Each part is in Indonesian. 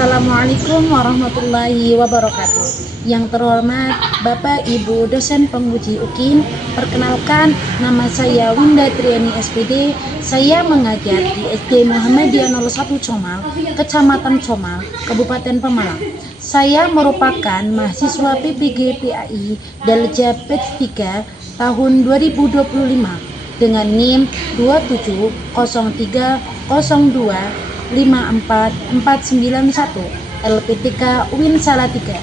Assalamualaikum warahmatullahi wabarakatuh. Yang terhormat Bapak Ibu dosen penguji UKIN, perkenalkan nama saya Winda Triani SPD. Saya mengajar di SD Muhammadiyah 01 Comal, Kecamatan Comal, Kabupaten Pemalang. Saya merupakan mahasiswa PPG PAI Dalja Batch 3 tahun 2025 dengan NIM 27030254491 LPTK UIN Salatiga.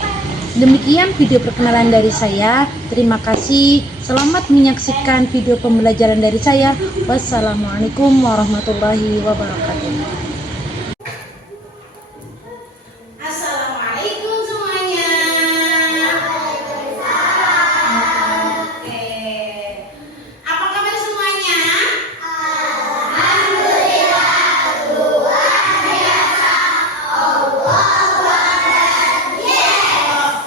Demikian video perkenalan dari saya. Terima kasih. Selamat menyaksikan video pembelajaran dari saya. Wassalamualaikum warahmatullahi wabarakatuh. Assalamualaikum semuanya. Oke. Apa kabar semuanya?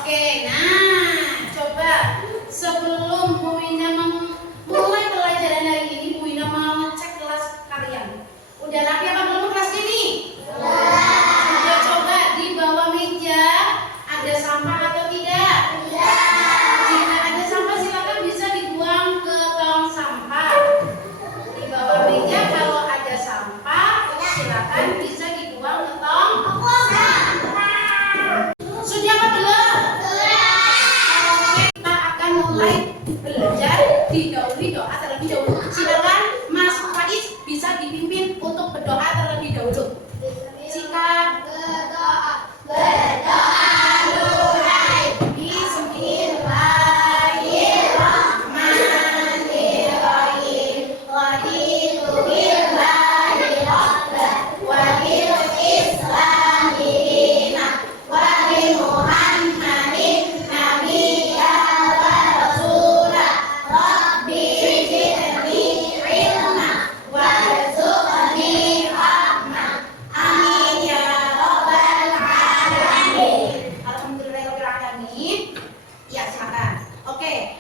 Oke, nah coba sebelum Bu Winda memulai pelajaran hari ini, Bu Winda mau cek kelas kalian. Udah rapi apa belum kelas ini? Sudah. Coba di bawah meja ada sampah atau tidak? Jika ada sampah silakan bisa dibuang ke tong sampah. Di bawah meja kalau ada sampah silakan bisa dibuang ke tong sampah. Sudah apa belum? Oke, kita akan mulai belajar. Didahului doa terlebih dahulu. Silakan Mas Faiz bisa dipimpin untuk berdoa terlebih dahulu. Sikap ya silakan. Oke,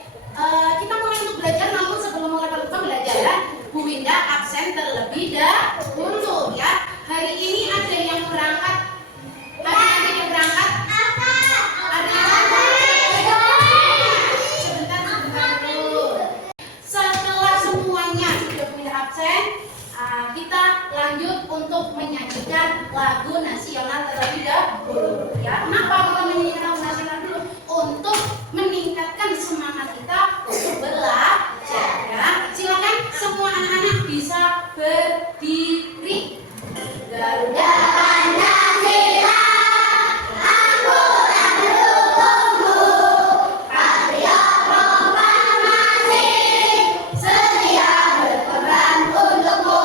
kita mulai untuk belajar. Namun sebelum mulai pembelajaran, Bu Winda absen terlebih dahulu ya. Hari ini ada yang berangkat. Ada yang berangkat. Ada yang sebentar dulu. Setelah semuanya sudah Bu Winda absen, kita lanjut untuk menyanyikan lagu nasional terlebih dahulu ya. Kenapa kita menyanyikan lagu nasional dulu? Untuk meningkatkan semangat kita untuk belajar ya. Silakan semua anak-anak bisa berdiri. Garuda Pancasila, angkutan pendukungmu, patriot proklamasi, setia berperan untukmu,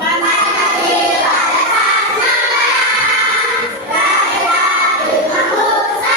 Pancasila dasar nilai, Merdeka Bangsa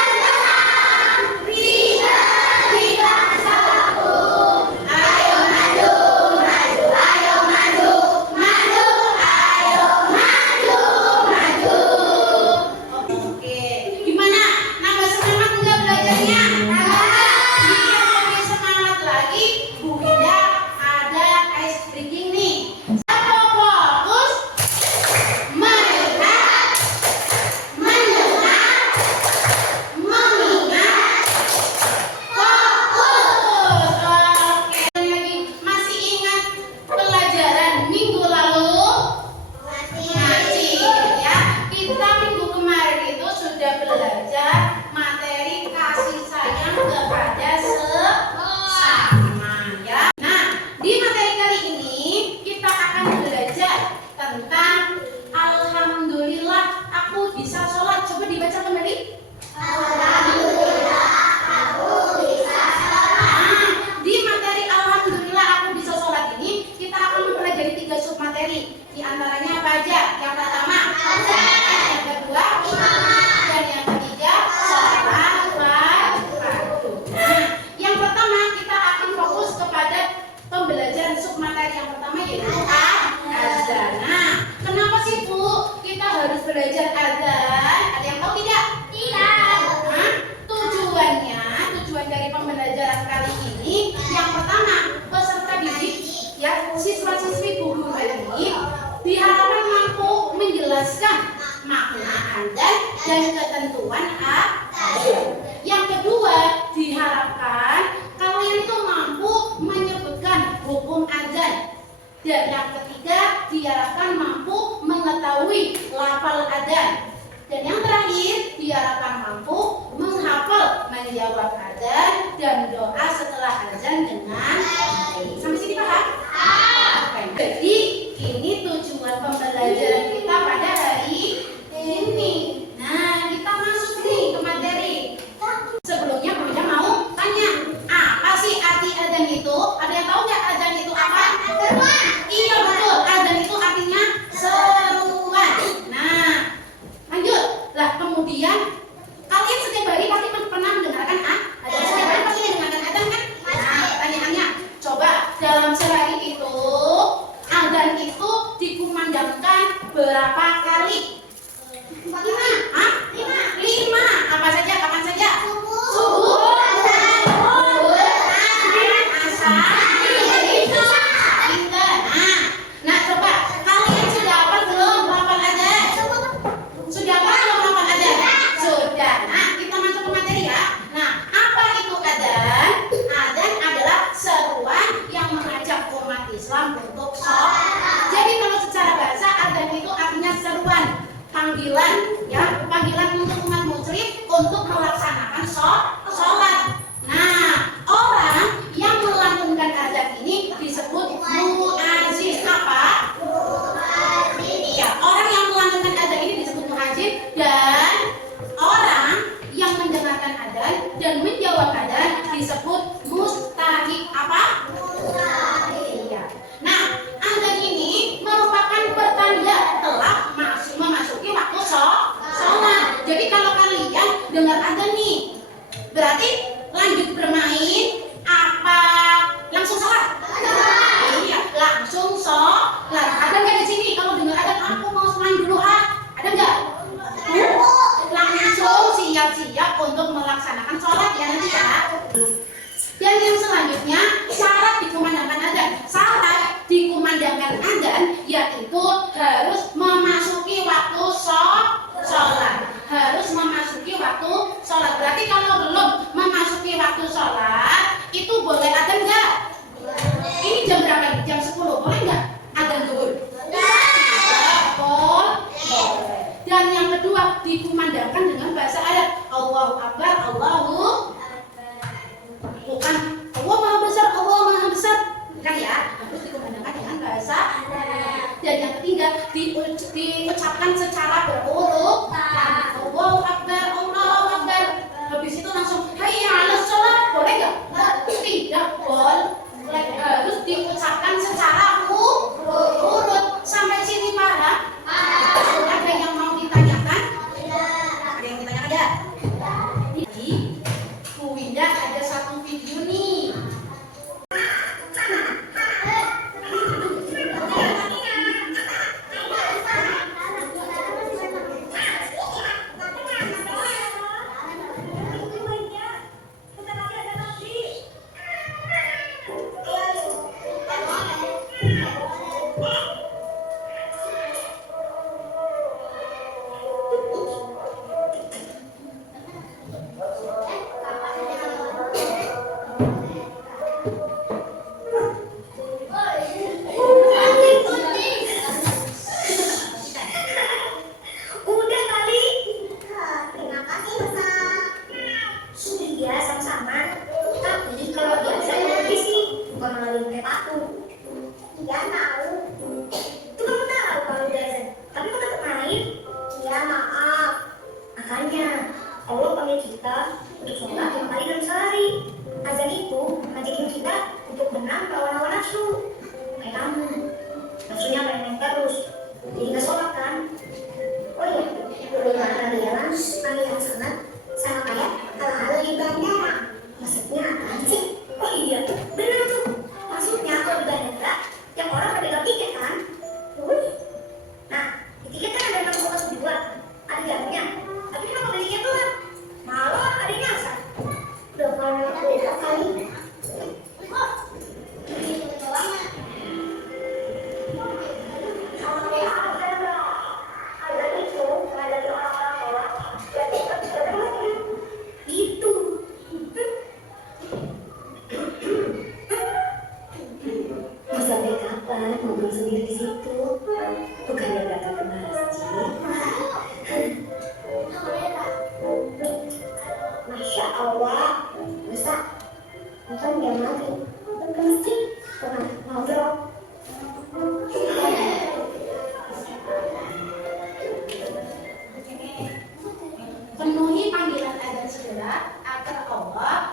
makna adzan dan ketentuan adzan. Yang kedua, diharapkan kalian itu mampu menyebutkan hukum adzan. Dan yang ketiga, diharapkan mampu mengetahui lafal adzan. Dan yang terakhir, diharapkan mampu menghafal menjawab adzan dan doa setelah adzan dengan baik. Sampai sini paham? Oke. Jadi ini tujuan pembelajaran kita pada hari ini. Nah, kita masuk nih ke materi. Sebelumnya Bunda mau tanya, apa sih arti adzan itu? Ada yang tahu nggak adzan itu apa? Seruan. Iya betul, adzan itu artinya seruan. Nah, lanjut. Lah kemudian kalian setiap hari pasti pernah mendengarkan adzan. Setiap hari pasti mendengarkan adzan kan? Nah, pertanyaannya, coba dalam sehari itu adzan itu dikumandangkan berapa kali? 5. Lima. Apa saja? Kapan saja? Subuh, nah coba kalian sudah hafal belum lafal adzan? Sudah hafal belum lafal adzan? Sudah. Nah, kita masuk ke materi ya. Nah, apa itu adzan? Adzan adalah seruan yang mengajak umat Islam untuk sholat. Jadi kalau secara bahasa adzan itu artinya seruan, panggilan ya, panggilan untuk umat muslim untuk melaksanakan sholat. Nah, orang yang melantunkan adzan ini disebut muadzin. Apa? Iya, orang yang melantunkan adzan ini disebut muadzin, dan orang yang mendengarkan adzan dan menjawab adzan disebut mustahik. Apa? Iya. Nah, adzan ini merupakan pertanda telah memasuki waktu sholat. Jadi kalau kalian dengar adzan nih, berarti lanjut bermain apa langsung sholat? Iya, langsung sholat. Ada nggak di sini kalau dengar adzan aku mau main dulu Ada nggak? Langsung siap-siap untuk melaksanakan sholat ya nanti ya. Dan yang selanjutnya, syarat dikumandangkan adzan. Syarat dikumandangkan adzan yaitu harus memasuki waktu sholat. Harus memasuki waktu sholat. Berarti kalau belum memasuki waktu sholat, itu boleh adzan nggak? Ini jam berapa? Jam 10. Boleh nggak adzan zuhur? Boleh. Dan yang kedua, dikumandangkan dengan bahasa Arab. Allahu Akbar, Allahu bukan Allah Maha Besar, Allah Maha Besar, kan ya? Harus dikumandangkan dengan bahasa Arab. Dan yang ketiga, diucapkan secara berurut. Allahu Akbar, Allahu Akbar. Habis itu langsung hayya 'alas shalah. Boleh nggak? Tidak boleh. Harus diucapkan secara urut. Sampai sini paham? Ada yang mau ditanyakan? Ada yang ditanyakan ya? Jadi, Bu Winda ada satu video nih.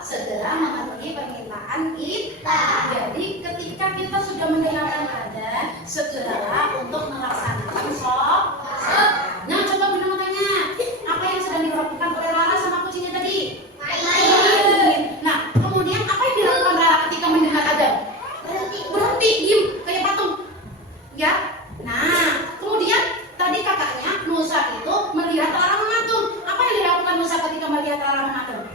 segera memenuhi permintaan kita. Jadi ketika kita sudah mendengarkan adzan, segeralah untuk melaksanakan sholat. Nah, coba Bunda mau tanya, apa yang sedang dilakukan oleh Rara sama kucingnya tadi? Main. Nah, kemudian apa yang dilakukan Rara ketika mendengar adzan? Berhenti, diem, kayak patung. Ya. Nah, kemudian tadi kakaknya Nusa itu melihat Rara mematung. Apa yang dilakukan Nusa ketika melihat Rara mematung?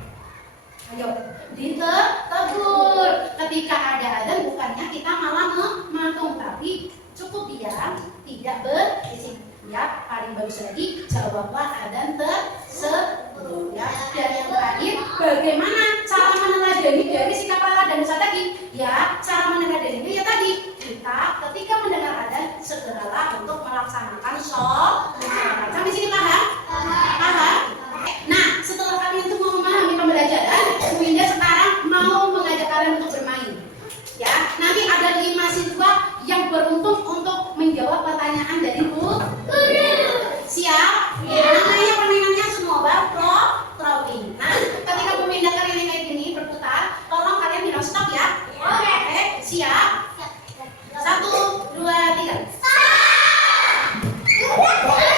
Ayo, ditegur. Ketika ada adzan bukannya kita malah mematung, tapi cukup diam, tidak berisik. Ya, paling bagus lagi jawablah adzan tersebut. Ya, dan yang terakhir, bagaimana cara meneladani dari sikap Rara dan Nusa tadi? Ya, cara meneladani itu ya tadi, kita ketika mendengar adzan segeralah untuk melaksanakan sholat. Sampai sini paham? Paham? Nah, setelah kalian itu mau memahami pembelajaran, Bu Indah sekarang mau mengajak kalian untuk bermain. Ya, nanti ada 5 siswa yang beruntung untuk menjawab pertanyaan dari Bu Guru. Siap? Ya, namanya permainannya semoga throwing. Nah, ketika memindahkan ini kayak gini berputar, tolong kalian bilang stop ya. Oke, siap? 1, 2, 3.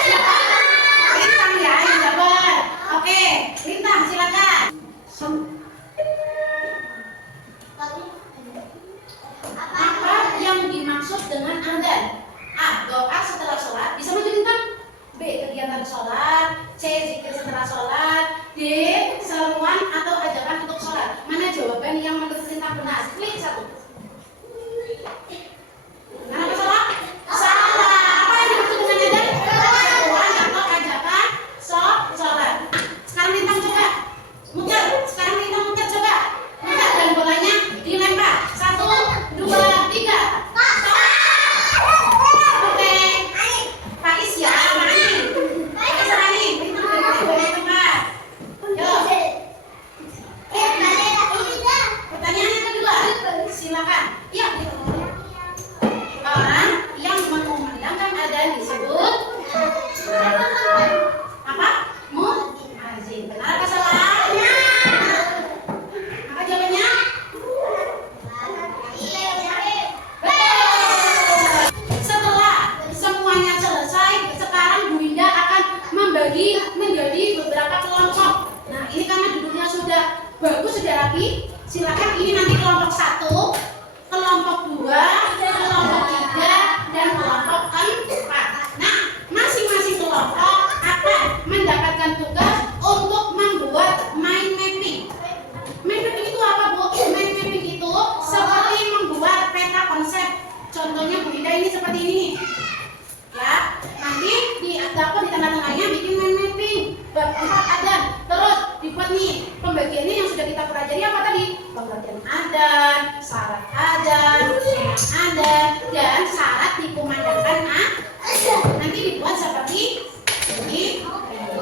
Siapa? Lintang ya, yang sabar. Oke, Lintang silakan. Apa yang dimaksud dengan adzan? A. Doa setelah sholat. Bisa maju Lintang? B. Kegiatan sholat. C. Zikir setelah sholat. D. Seruan atau ajakan untuk sholat. Mana jawaban yang menurut Lintang benar? Klik 1. Benar apa salah? Salah. Apa yang dimaksud dengan adzan? Seruan atau ajakan sholat. Sekarang Lintang coba muter. Sekarang Lintang muter coba. Muter dan bolanya dilempar. 1, 2, 3. Oke. Faiz ya, Rani. Faiz Rani. Boleh tempat. Yo. Pertanyaan yang kedua. Silakan. Iya. Orang yang mengumandangkan adzan disebut apa? Muadzin. Benar atau salah? Apa jawabannya? Setelah semuanya selesai, sekarang Bu Indah akan membagi menjadi beberapa kelompok. Nah, ini karena duduknya sudah bagus, sudah rapi. Silakan ini nanti kelompok 1, kelompok 2, kelompok 3, dan kelompok 4. Nah, masing-masing kelompok akan mendapatkan tugas untuk membuat mind mapping. Mind mapping itu apa, Bu? Mind mapping itu seperti membuat peta konsep. Contohnya Bu Indah ini seperti ini. Ya, nanti di dapur di tengah-tengahnya bikin mind mapping. Bab 4 adzan. Terus dibuat nih pembagiannya yang sudah kita pelajari apa tadi? Pengertian adzan, syarat adzan, sunah adzan, dan syarat dikumandangkan adzan. Nanti dibuat seperti ini.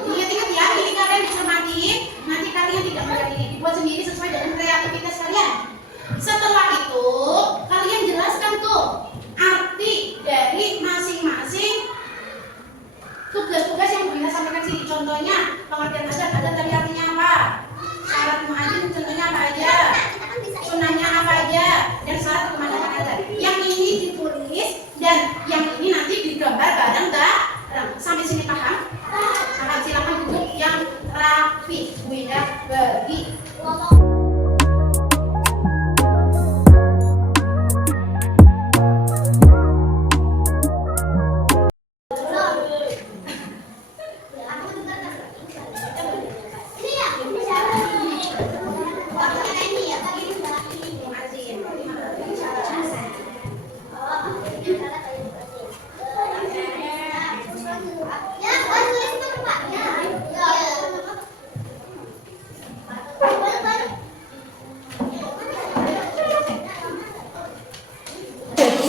Ingat-ingat ya, ini kalian dicermati. Nanti kalian tidak melihat ini, dibuat sendiri sesuai dengan kreativitas kalian. Setelah itu, kalian jelaskan tuh arti dari masing-masing tugas-tugas yang Bu Indah sampaikan sini. Contohnya pengertian adzan tadi artinya apa? Syarat muadzin contohnya apa aja? Sunahnya apa aja? Dan syarat kemandangan adzan. Yang ini ditulis dan yang ini nanti digambar bareng-bareng. Sampai sini paham? Paham, silakan duduk yang rapi. Bu Indah bagi.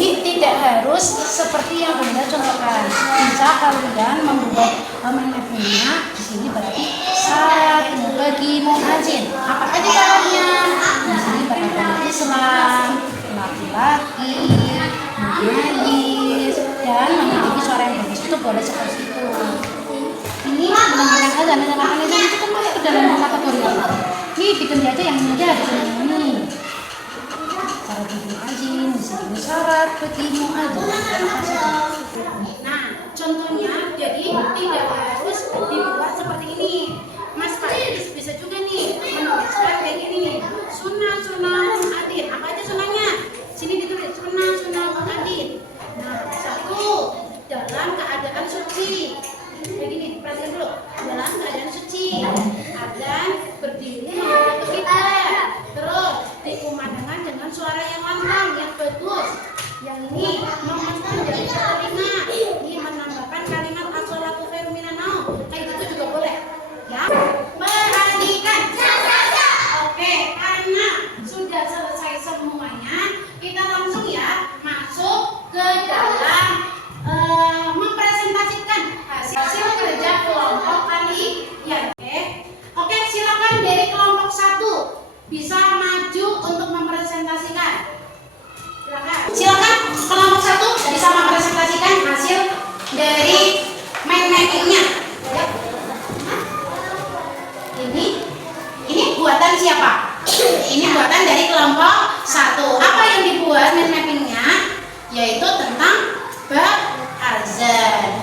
Tidak harus seperti yang Bunda contohkan. Bisa kalian membuat mappingnya di sini berarti satu bagi muadzin. Apa tadi caranya? Di sini beragama Islam, laki-laki, majlis, dan memiliki suara yang bagus itu boleh seperti itu. Ini mendengarkan adzan itu kan masuk ke dalam kategori apa? Nih diganti aja yang ini aja, diganti yang ini. Cara bikin ajin, disini syarat bagimu aja. Nah, contohnya jadi tidak harus dibuat seperti ini. Mas Pak bisa juga nih menuliskan kayak gini nih. Sunnah adin. Apa aja sunnahnya? Sini ditulis sunnah adin. Nah, satu dalam keadaan suci. Kayak gini, perhatikan dulu. Dalam keadaan suci. Adzan berdiri menghadap ke kiblat. Terus dikumandangkan dengan suara yang lantang, yang bagus. Yang ini memasukkan dari telinga. Ini menambahkan kalimat as-sholatu khairum minan naum. Kayak gitu juga boleh. Ya. Perhatikan. Oke, karena sudah selesai semuanya, kita langsung ya masuk ke dalam mempresentasikan hasil kerja kelompok kali ya. Oke, silakan dari kelompok 1 bisa maju untuk mempresentasikan. Silakan kelompok 1 bisa mempresentasikan hasil dari mind mappingnya. Ya. Ini buatan siapa? Ini buatan dari kelompok 1. Apa yang dibuat mind mappingnya? Yaitu tentang bab azan.